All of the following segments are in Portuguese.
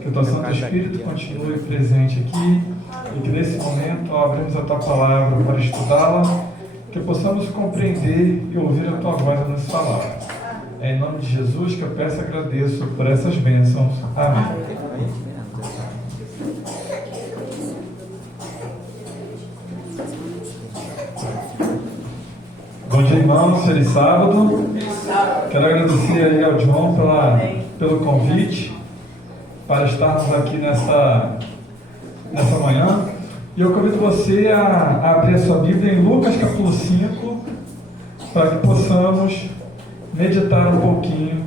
Que o teu Santo Espírito continue presente aqui e que nesse momento, ao abrirmos a tua palavra para estudá-la, que possamos compreender e ouvir a tua voz a nos falar. É em nome de Jesus que eu peço e agradeço por essas bênçãos. Amém. Bom dia, irmãos. Feliz sábado. Quero agradecer aí ao João pelo convite para estarmos aqui nessa manhã. E eu convido você a abrir a sua Bíblia em Lucas capítulo 5, para que possamos meditar um pouquinho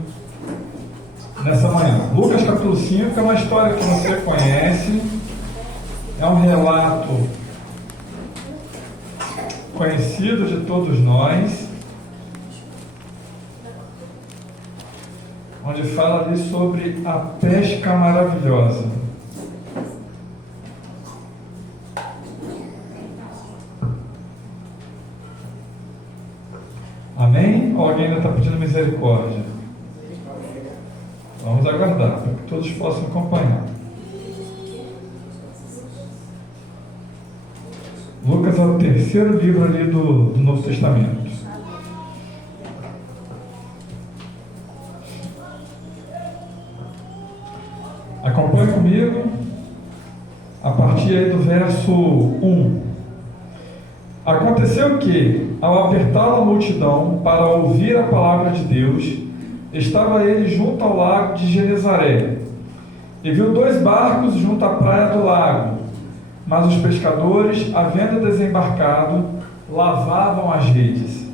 nessa manhã. Lucas capítulo 5 é uma história que você conhece, é um relato conhecido de todos nós, onde fala ali sobre a pesca maravilhosa. Amém? Ou alguém ainda está pedindo misericórdia? Vamos aguardar, para que todos possam acompanhar. Lucas é o terceiro livro ali do Novo Testamento. Acompanhe comigo a partir aí do verso 1. Aconteceu que, ao apertá-la a multidão para ouvir a palavra de Deus, estava ele junto ao lago de Genezaré, e viu 2 barcos junto à praia do lago, mas os pescadores, havendo desembarcado, lavavam as redes.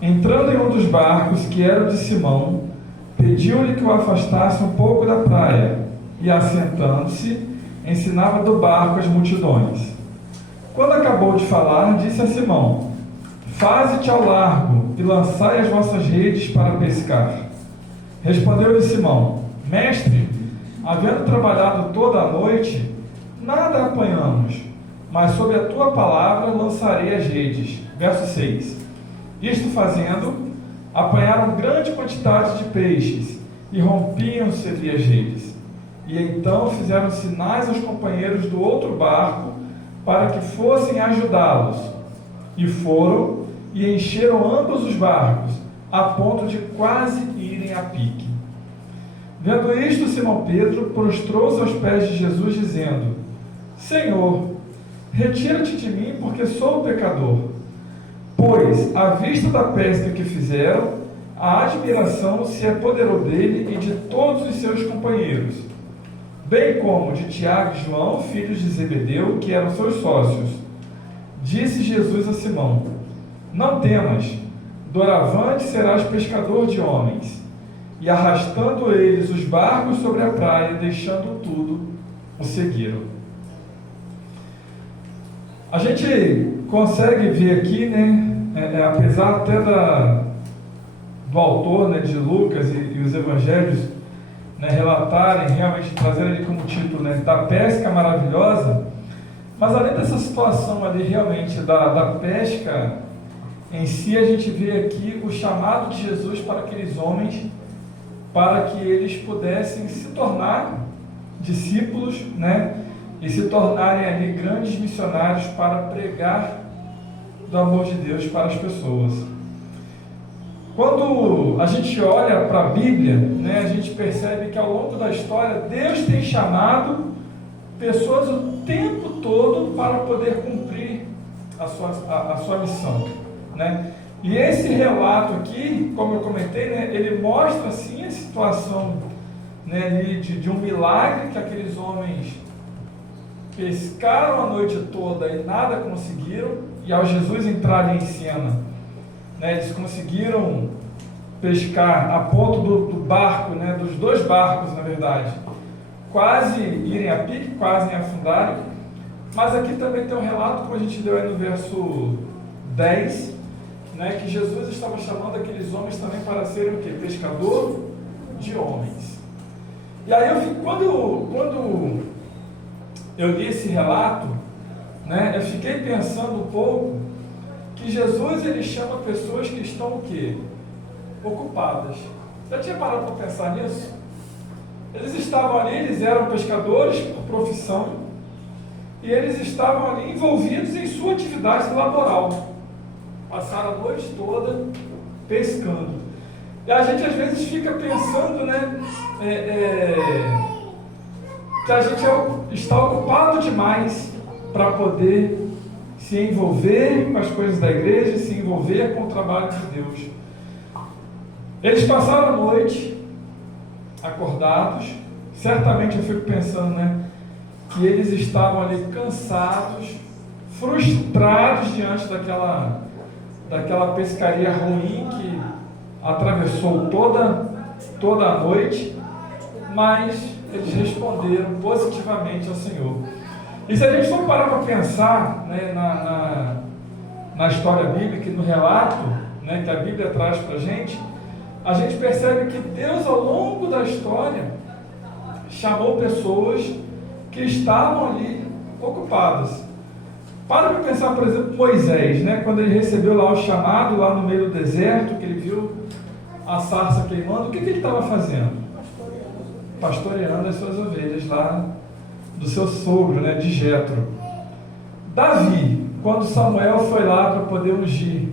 Entrando em um dos barcos, que era o de Simão, pediu-lhe que o afastasse um pouco da praia, e assentando-se, ensinava do barco as multidões. Quando acabou de falar, disse a Simão: faze-te ao largo e lançai as vossas redes para pescar. Respondeu-lhe Simão: mestre, havendo trabalhado toda a noite, nada apanhamos, mas sob a tua palavra lançarei as redes. Verso 6. Isto fazendo, apanharam grande quantidade de peixes, e rompiam-se-lhe as redes. E então fizeram sinais aos companheiros do outro barco, para que fossem ajudá-los. E foram, e encheram ambos os barcos, a ponto de quase irem a pique. Vendo isto, Simão Pedro prostrou-se aos pés de Jesus, dizendo: Senhor, retira-te de mim, porque sou pecador. Pois, à vista da pesca que fizeram, a admiração se apoderou dele e de todos os seus companheiros, bem como de Tiago e João, filhos de Zebedeu, que eram seus sócios. Disse Jesus a Simão: não temas, doravante serás pescador de homens. E arrastando eles os barcos sobre a praia, deixando tudo, o seguiram. A gente consegue ver aqui, apesar até do autor, de Lucas e os evangelhos, relatarem, realmente trazerem ali como título, da pesca maravilhosa, mas além dessa situação ali realmente da pesca em si, a gente vê aqui o chamado de Jesus para aqueles homens, para que eles pudessem se tornar discípulos, e se tornarem ali grandes missionários para pregar do amor de Deus para as pessoas. Quando a gente olha para a Bíblia, a gente percebe que ao longo da história, Deus tem chamado pessoas o tempo todo para poder cumprir a sua missão. E esse relato aqui, como eu comentei, ele mostra assim a situação de um milagre, que aqueles homens pescaram a noite toda e nada conseguiram, e ao Jesus entrar ali em cena, eles conseguiram pescar a ponto do barco, dos 2 barcos, na verdade, quase irem a pique, quase afundarem. Mas aqui também tem um relato, como a gente leu aí no verso 10, que Jesus estava chamando aqueles homens também para serem o quê? Pescador de homens. E aí, quando eu li esse relato, eu fiquei pensando um pouco que Jesus, ele chama pessoas que estão o quê? Ocupadas. Já tinha parado para pensar nisso? Eles estavam ali, eles eram pescadores por profissão, e eles estavam ali envolvidos em sua atividade laboral. Passaram a noite toda pescando. E a gente às vezes fica pensando, né, que a gente está ocupado demais para poder se envolver com as coisas da igreja, se envolver com o trabalho de Deus. Eles passaram a noite acordados. Certamente eu fico pensando, né, que eles estavam ali cansados, frustrados diante daquela pescaria ruim que atravessou toda a noite, mas eles responderam positivamente ao Senhor. E se a gente for parar para pensar, né, na história bíblica e no relato, né, que a Bíblia traz para a gente percebe que Deus, ao longo da história, chamou pessoas que estavam ali ocupadas. Para pensar, por exemplo, Moisés, né, quando ele recebeu lá o chamado, lá no meio do deserto, que ele viu a sarça queimando, o que ele estava fazendo? Pastoreando as suas ovelhas lá do seu sogro, né, de Jetro. Davi, quando Samuel foi lá para poder ungir,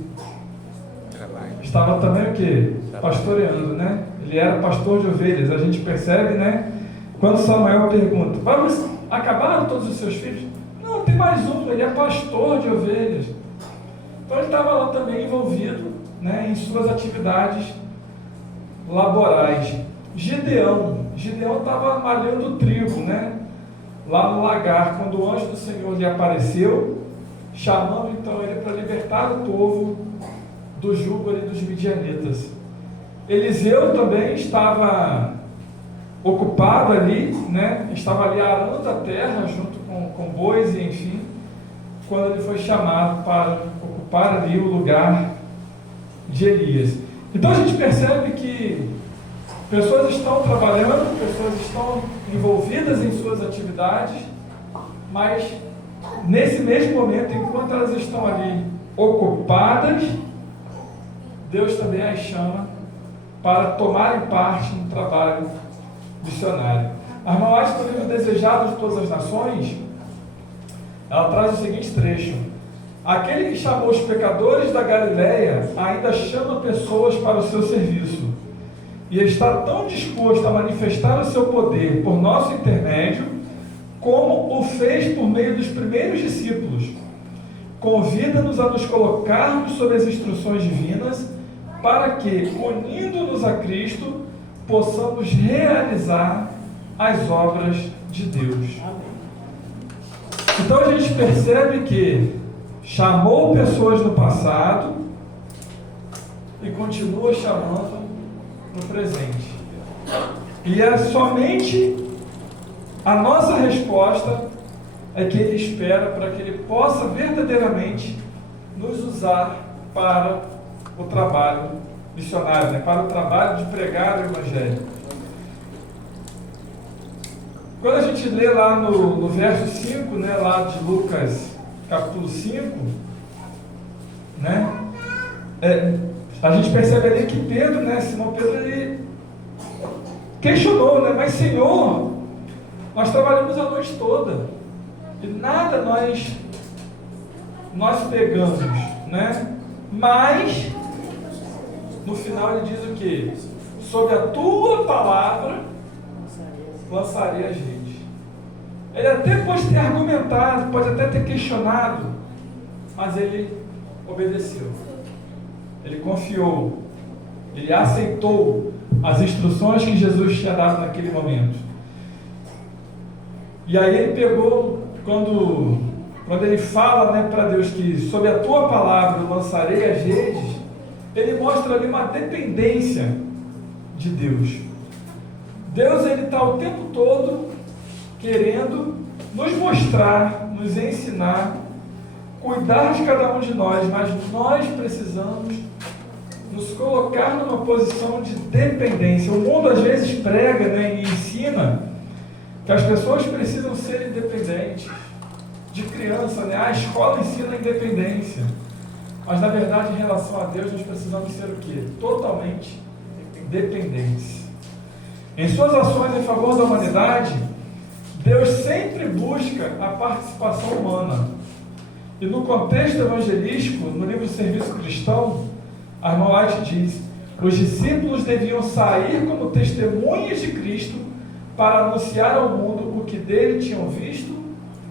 estava também o quê? Pastoreando, né? Ele era pastor de ovelhas. A gente percebe, né? Quando Samuel pergunta: vamos, acabaram todos os seus filhos? Não, tem mais um, ele é pastor de ovelhas. Então ele estava lá também envolvido, né, em suas atividades laborais. Gideão estava malhando trigo, né, lá no lagar, quando o anjo do Senhor lhe apareceu, chamando então ele para libertar o povo do jugo ali dos midianitas. Eliseu também estava ocupado ali, né, estava ali arando a terra junto com bois e enfim, quando ele foi chamado para ocupar ali o lugar de Elias. Então a gente percebe que pessoas estão trabalhando, pessoas estão envolvidas em suas atividades, mas nesse mesmo momento, enquanto elas estão ali ocupadas, Deus também as chama para tomarem parte no trabalho missionário. A irmã White, no livro Desejado de Todas as Nações, ela traz o seguinte trecho: aquele que chamou os pecadores da Galileia ainda chama pessoas para o seu serviço, e está tão disposto a manifestar o seu poder por nosso intermédio, como o fez por meio dos primeiros discípulos. Convida-nos a nos colocarmos sob as instruções divinas, para que, unindo-nos a Cristo, possamos realizar as obras de Deus. Então a gente percebe que chamou pessoas no passado e continua chamando no presente. E é somente a nossa resposta é que Ele espera para que Ele possa verdadeiramente nos usar para o trabalho missionário, né? Para o trabalho de pregar o Evangelho. Quando a gente lê lá no verso 5, né, lá de Lucas capítulo 5, né, a gente percebe ali que Pedro, né, Simão Pedro, ele questionou, né, mas Senhor, nós trabalhamos a noite toda e nada nós pegamos, né, mas no final ele diz o quê? Sob a tua palavra lançarei as redes. Ele até pode ter argumentado, pode até ter questionado, mas ele obedeceu. Ele confiou. Ele aceitou as instruções que Jesus tinha dado naquele momento. E aí ele pegou, quando ele fala, né, para Deus que sob a tua palavra eu lançarei as redes, ele mostra ali uma dependência de Deus. Deus, ele está o tempo todo querendo nos mostrar, nos ensinar, cuidar de cada um de nós, mas nós precisamos nos colocar numa posição de dependência. O mundo às vezes prega, né, e ensina que as pessoas precisam ser independentes. De criança, né, a escola ensina a independência. Mas na verdade, em relação a Deus, nós precisamos ser o quê? Totalmente dependentes. Em suas ações em favor da humanidade, Deus sempre busca a participação humana. E no contexto evangelístico, no livro Serviço Cristão, a irmã White diz: os discípulos deviam sair como testemunhas de Cristo para anunciar ao mundo o que dele tinham visto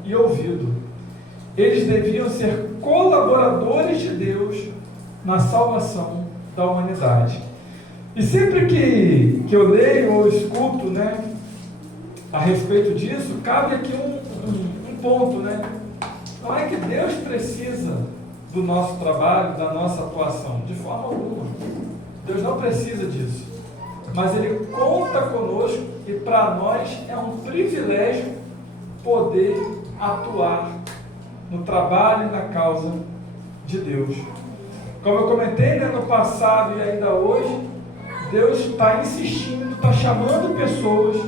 e ouvido. Eles deviam ser colaboradores de Deus na salvação da humanidade. E sempre que eu leio ou escuto, né, a respeito disso, cabe aqui um ponto, né? Não é que Deus precisa do nosso trabalho, da nossa atuação, de forma alguma. Deus não precisa disso. Mas Ele conta conosco e para nós é um privilégio poder atuar no trabalho e na causa de Deus. Como eu comentei, né, no passado e ainda hoje, Deus está insistindo, está chamando pessoas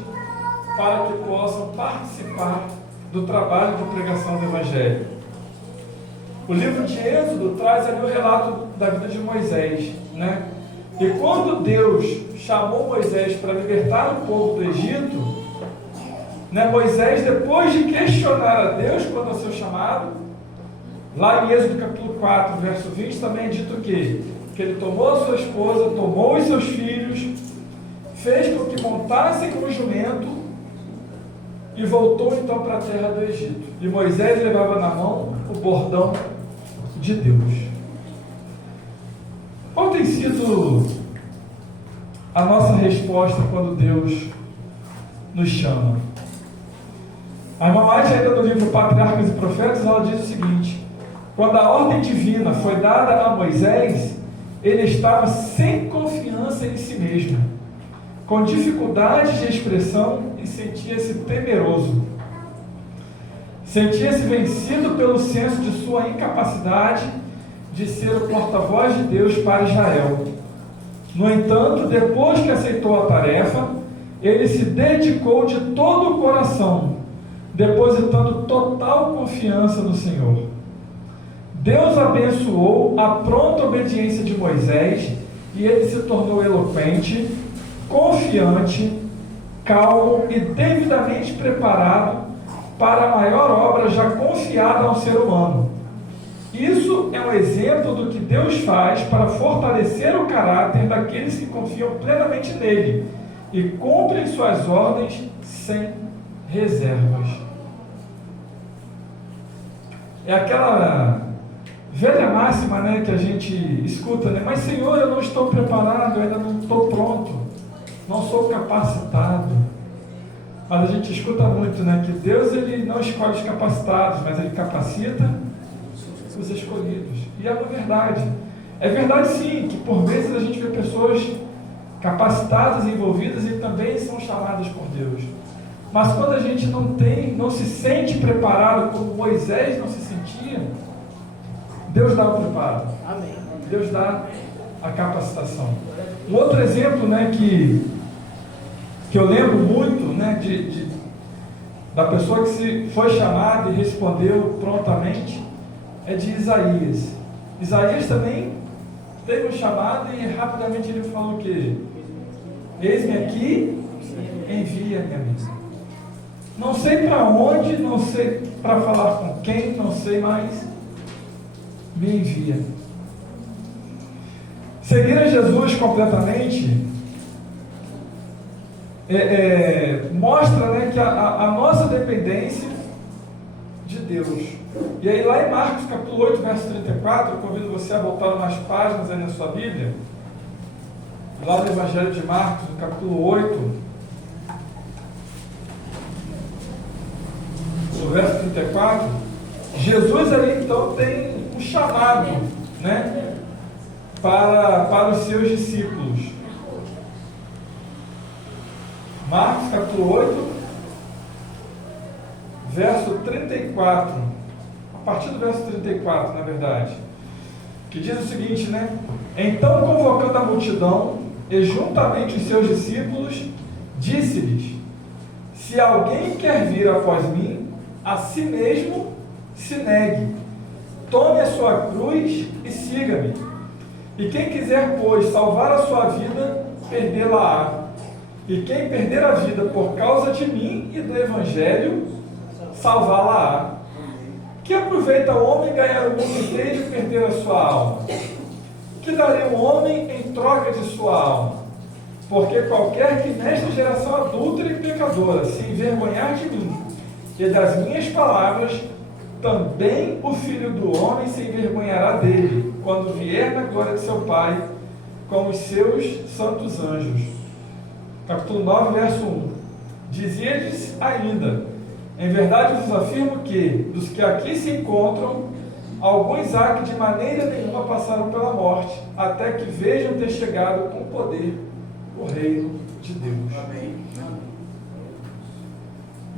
para que possam participar do trabalho de pregação do Evangelho. O livro de Êxodo traz ali o relato da vida de Moisés, né? E quando Deus chamou Moisés para libertar o povo do Egito, né, Moisés, depois de questionar a Deus quanto ao seu chamado, lá em Êxodo capítulo 4, verso 20, também é dito que ele tomou a sua esposa, tomou os seus filhos, fez com que montassem um jumento e voltou então para a terra do Egito. E Moisés levava na mão o bordão de Deus. Qual tem sido a nossa resposta quando Deus nos chama? A irmã Mate, ainda no livro Patriarcas e Profetas, ela diz o seguinte: quando a ordem divina foi dada a Moisés, ele estava sem confiança em si mesmo, com dificuldades de expressão e sentia-se temeroso. Sentia-se vencido pelo senso de sua incapacidade de ser o porta-voz de Deus para Israel. No entanto, depois que aceitou a tarefa, ele se dedicou de todo o coração, depositando total confiança no Senhor. Deus abençoou a pronta obediência de Moisés e ele se tornou eloquente, confiante, calmo e devidamente preparado para a maior obra já confiada a um ser humano. Isso é um exemplo do que Deus faz para fortalecer o caráter daqueles que confiam plenamente nele e cumprem suas ordens sem reservas. É aquela velha máxima, né, que a gente escuta, né? Mas Senhor, eu não estou preparado, eu ainda não estou pronto, não sou capacitado. Mas a gente escuta muito, né, que Deus ele não escolhe os capacitados, mas ele capacita os escolhidos. E é uma verdade. É verdade sim, que por vezes a gente vê pessoas capacitadas, envolvidas e também são chamadas por Deus. Mas quando a gente não se sente preparado como Moisés não se sentia, Deus dá o preparo. Amém. Deus dá a capacitação. Um outro exemplo, né, que eu lembro muito, né, da pessoa que se foi chamada e respondeu prontamente, é de Isaías. Isaías também teve um chamado e rapidamente ele falou o quê? Eis-me aqui, envia-me a mim. Não sei para onde, não sei para falar com quem, não sei, mas me envia. Seguir a Jesus completamente mostra, né, que a nossa dependência de Deus. E aí lá em Marcos capítulo 8, verso 34, eu convido você a voltar umas páginas aí na sua Bíblia, lá no Evangelho de Marcos, no capítulo 8, no verso 34, Jesus ali então tem um chamado, né, para os seus discípulos. Marcos capítulo 8, verso 34, a partir do verso 34, na verdade, que diz o seguinte, né? Então, convocando a multidão e juntamente os seus discípulos, disse-lhes: se alguém quer vir após mim, a si mesmo se negue, tome a sua cruz e siga-me. E quem quiser, pois, salvar a sua vida, perdê-la-á. E quem perder a vida por causa de mim e do Evangelho, salvá-la-á. Que aproveita o homem ganhar o mundo inteiro e perder a sua alma? Que daria um homem em troca de sua alma? Porque qualquer que nesta geração adúltera e pecadora se envergonhar de mim e das minhas palavras, também o Filho do Homem se envergonhará dele, quando vier na glória de seu Pai, com os seus santos anjos. Capítulo 9, verso 1. Dizia-lhes ainda: em verdade vos afirmo que, dos que aqui se encontram, alguns há que de maneira nenhuma passaram pela morte, até que vejam ter chegado com poder o reino de Deus. Amém.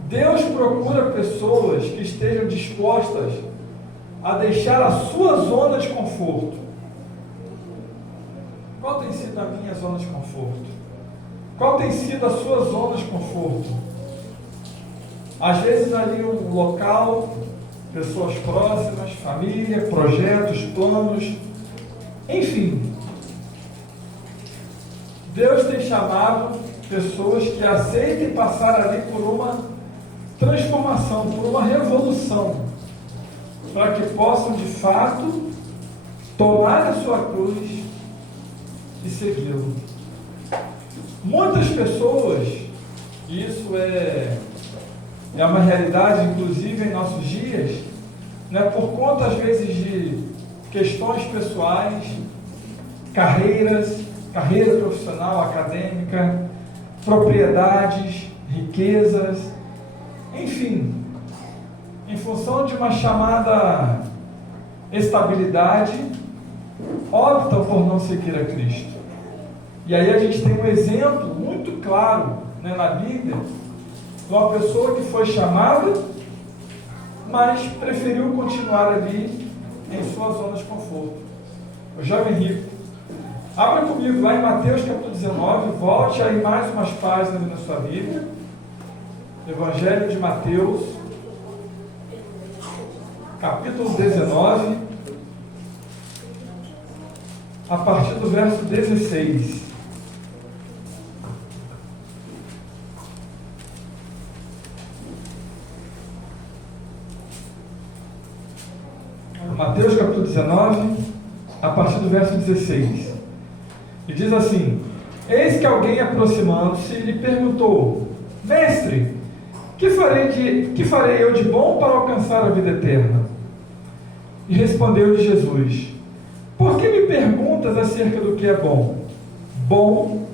Deus procura pessoas que estejam dispostas a deixar a sua zona de conforto. Qual tem sido a minha zona de conforto? Qual tem sido a sua zona de conforto? Às vezes ali um local, pessoas próximas, família, projetos, planos, enfim. Deus tem chamado pessoas que aceitem passar ali por uma transformação, por uma revolução, para que possam de fato tomar a sua cruz e segui-lo. Muitas pessoas, e isso é uma realidade inclusive em nossos dias, né, por conta às vezes de questões pessoais, carreira profissional, acadêmica, propriedades, riquezas, enfim, em função de uma chamada estabilidade, optam por não seguir a Cristo. E aí a gente tem um exemplo muito claro, né, na Bíblia, de uma pessoa que foi chamada, mas preferiu continuar ali em sua zona de conforto. O jovem rico. Abra comigo lá em Mateus capítulo 19, volte aí mais umas páginas na sua Bíblia. Evangelho de Mateus, capítulo 19, a partir do verso 16. Mateus capítulo 19, a partir do verso 16. E diz assim: eis que alguém aproximando-se lhe perguntou: mestre, que farei eu de bom para alcançar a vida eterna? E respondeu-lhe Jesus: por que me perguntas acerca do que é bom? Bom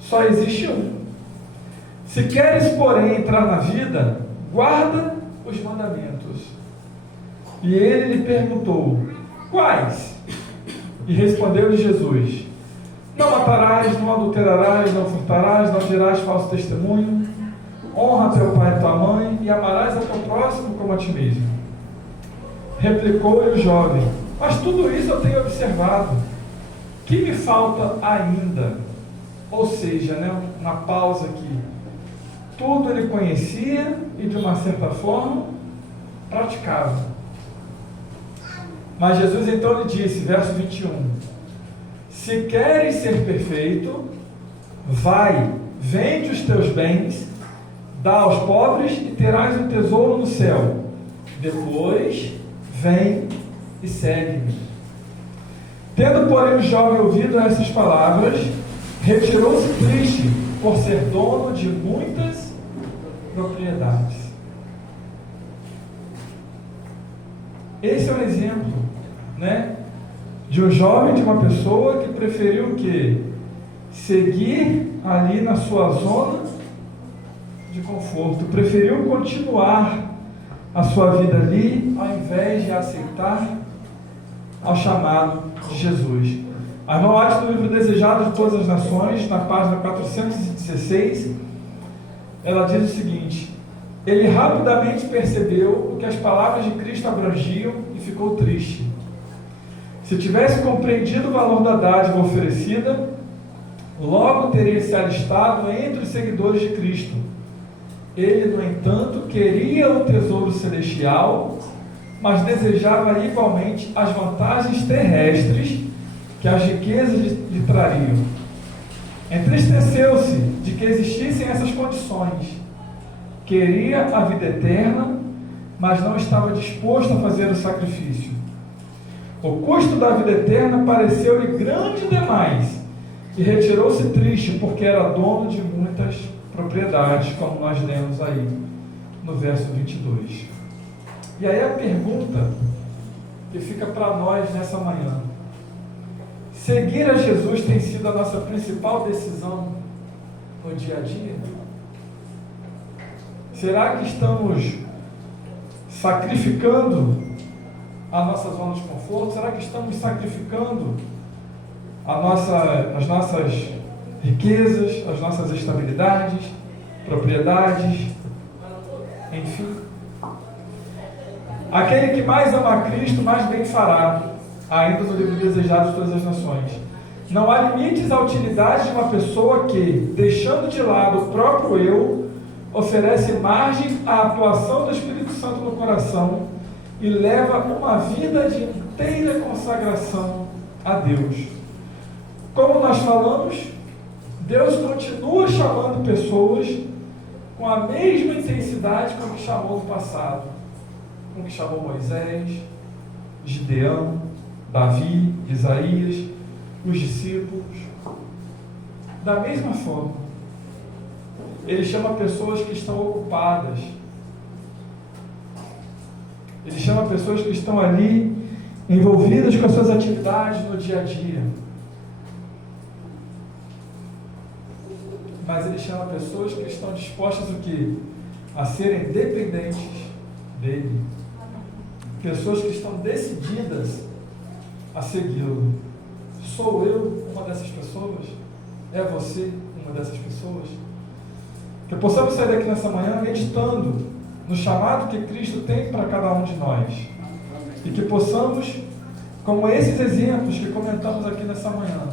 só existe um. Se queres, porém, entrar na vida, guarda os mandamentos. E ele lhe perguntou: quais? E respondeu-lhe Jesus: não matarás, não adulterarás, não furtarás, não dirás falso testemunho, honra teu pai e tua mãe, e amarás a teu próximo como a ti mesmo. Replicou-lhe o jovem: mas tudo isso eu tenho observado. Que me falta ainda? Ou seja, né, na pausa aqui, tudo ele conhecia e de uma certa forma praticava. Mas Jesus então lhe disse, verso 21, se queres ser perfeito, vai, vende os teus bens, dá aos pobres e terás um tesouro no céu. Depois, vem e segue-me. Tendo, porém, o jovem ouvido essas palavras, retirou-se triste por ser dono de muitas propriedades. Esse é um exemplo, né, de um jovem, de uma pessoa que preferiu o quê? Seguir ali na sua zona de conforto, preferiu continuar a sua vida ali, ao invés de aceitar ao chamado de Jesus. A irmã Watts, no livro Desejado de Todas as Nações, na página 416, ela diz o seguinte: ele rapidamente percebeu o que as palavras de Cristo abrangiam e ficou triste. Se tivesse compreendido o valor da dádiva oferecida, logo teria se alistado entre os seguidores de Cristo. Ele, no entanto, queria o tesouro celestial, mas desejava igualmente as vantagens terrestres que as riquezas lhe trariam. Entristeceu-se de que existissem essas condições. Queria a vida eterna, mas não estava disposto a fazer o sacrifício. O custo da vida eterna pareceu-lhe grande demais e retirou-se triste, porque era dono de muitas propriedades, como nós lemos aí no verso 22. E aí a pergunta que fica para nós nessa manhã: seguir a Jesus tem sido a nossa principal decisão no dia a dia? Será que estamos sacrificando a nossa zona de conforto? Será que estamos sacrificando as nossas riquezas, as nossas estabilidades, propriedades, enfim? Aquele que mais ama a Cristo, mais bem fará, ainda no livro Desejado de Todas as Nações. Não há limites à utilidade de uma pessoa que, deixando de lado o próprio eu, oferece margem à atuação do Espírito Santo no coração e leva uma vida de inteira consagração a Deus. Como nós falamos, Deus continua chamando pessoas com a mesma intensidade com que chamou no passado, com que chamou Moisés, Gideão, Davi, Isaías, os discípulos. Da mesma forma, Ele chama pessoas que estão ocupadas. Ele chama pessoas que estão ali envolvidas com as suas atividades no dia a dia. Mas Ele chama pessoas que estão dispostas o quê? A serem dependentes dEle. Pessoas que estão decididas a segui-lo. Sou eu uma dessas pessoas? É você uma dessas pessoas? Que possamos sair daqui nessa manhã meditando no chamado que Cristo tem para cada um de nós. E que possamos, como esses exemplos que comentamos aqui nessa manhã,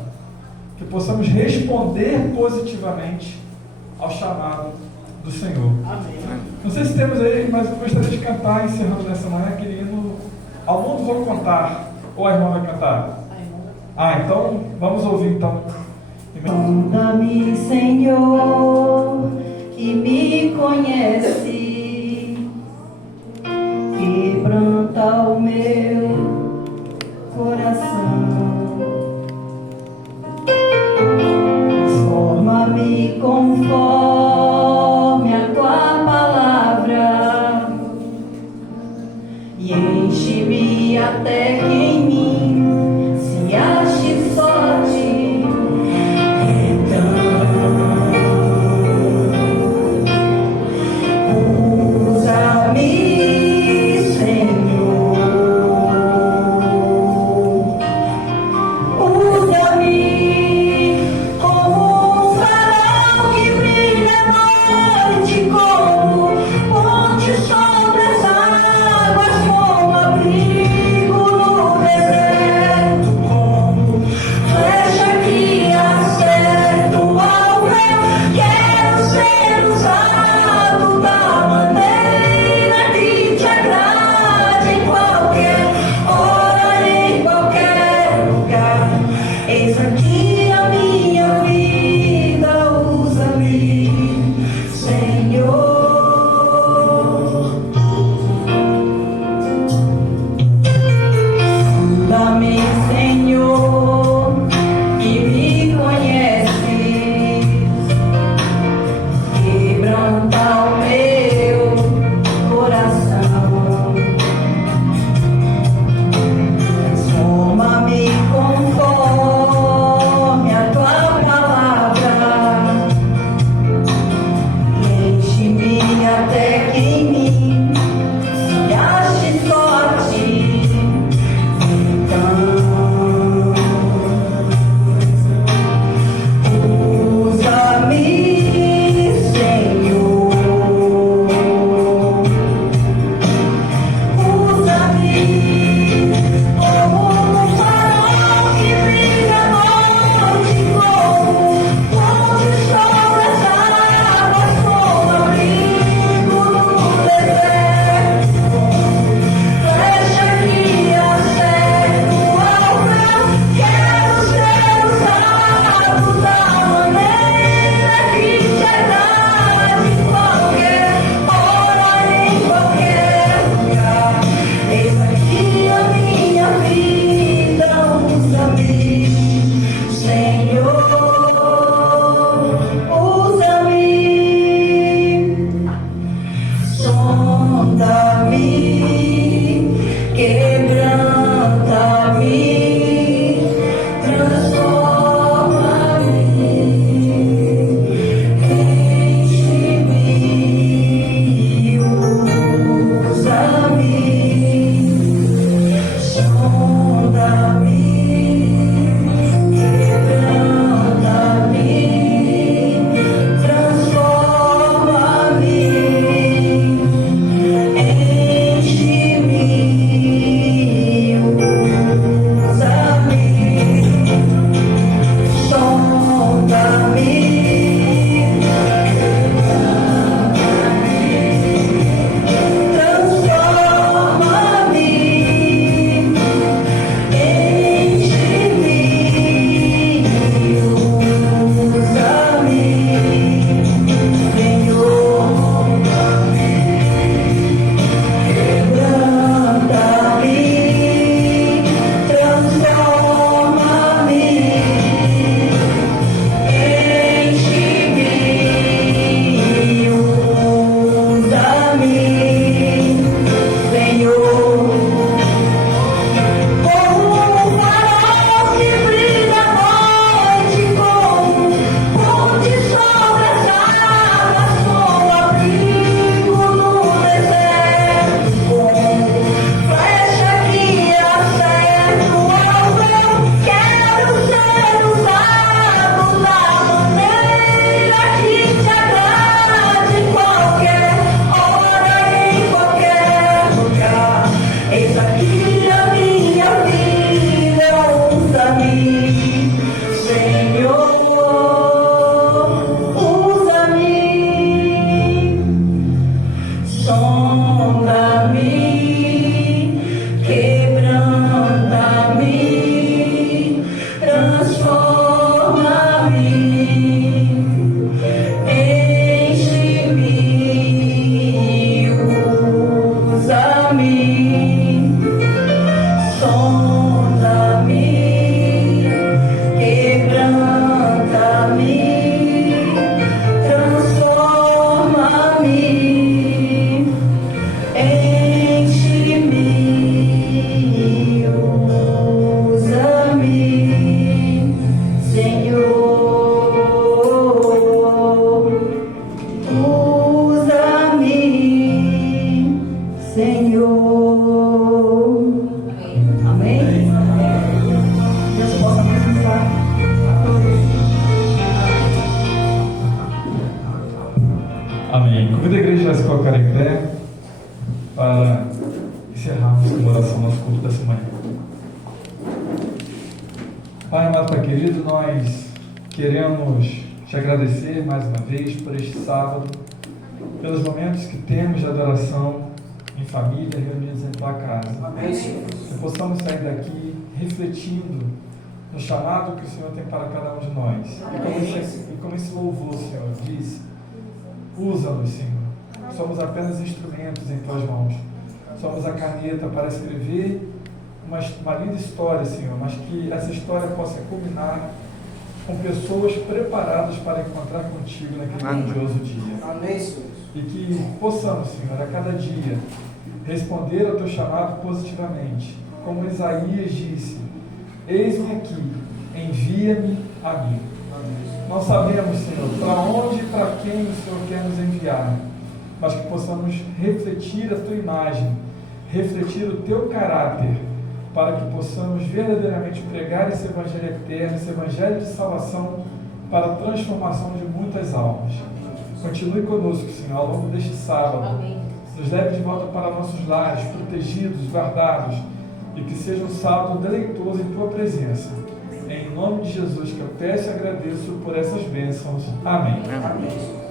que possamos responder positivamente ao chamado do Senhor. Amém. Não sei se temos aí, mas eu gostaria de cantar, encerrando nessa manhã, aquele hino Ao Mundo Vou Contar. Ou a irmã vai cantar? Então, vamos ouvir então. Sonda-me, Senhor, que me conhece, quebranta o meu coração, transforma-me conforme a tua palavra e enche-me até que em mim se ache sorte. igreja vai se colocar em pé para encerrarmos com oração nosso culto dessa manhã. Pai amado, Pai querido, nós queremos te agradecer mais uma vez por este sábado, pelos momentos que temos de adoração em família, reunidos em tua casa. Amém, Senhor. Que possamos sair daqui refletindo no chamado que o Senhor tem para cada um de nós. E como esse louvor, Senhor, diz, usa-nos, Senhor. Somos apenas instrumentos em tuas mãos. Somos a caneta para escrever uma linda história, Senhor, mas que essa história possa culminar com pessoas preparadas para encontrar contigo naquele grandioso dia. Amém, Senhor. E que possamos, Senhor, a cada dia responder ao teu chamado positivamente. Como Isaías disse, eis-me aqui, envia-me a mim. Não sabemos, Senhor, para onde e para quem o Senhor quer nos enviar, mas que possamos refletir a tua imagem, refletir o teu caráter, para que possamos verdadeiramente pregar esse evangelho eterno, esse evangelho de salvação para a transformação de muitas almas. Continue conosco, Senhor, ao longo deste sábado. Amém. Nos leve de volta para nossos lares, protegidos, guardados, e que seja um sábado deleitoso em tua presença. Em nome de Jesus que eu peço e agradeço por essas bênçãos. Amém. Amém.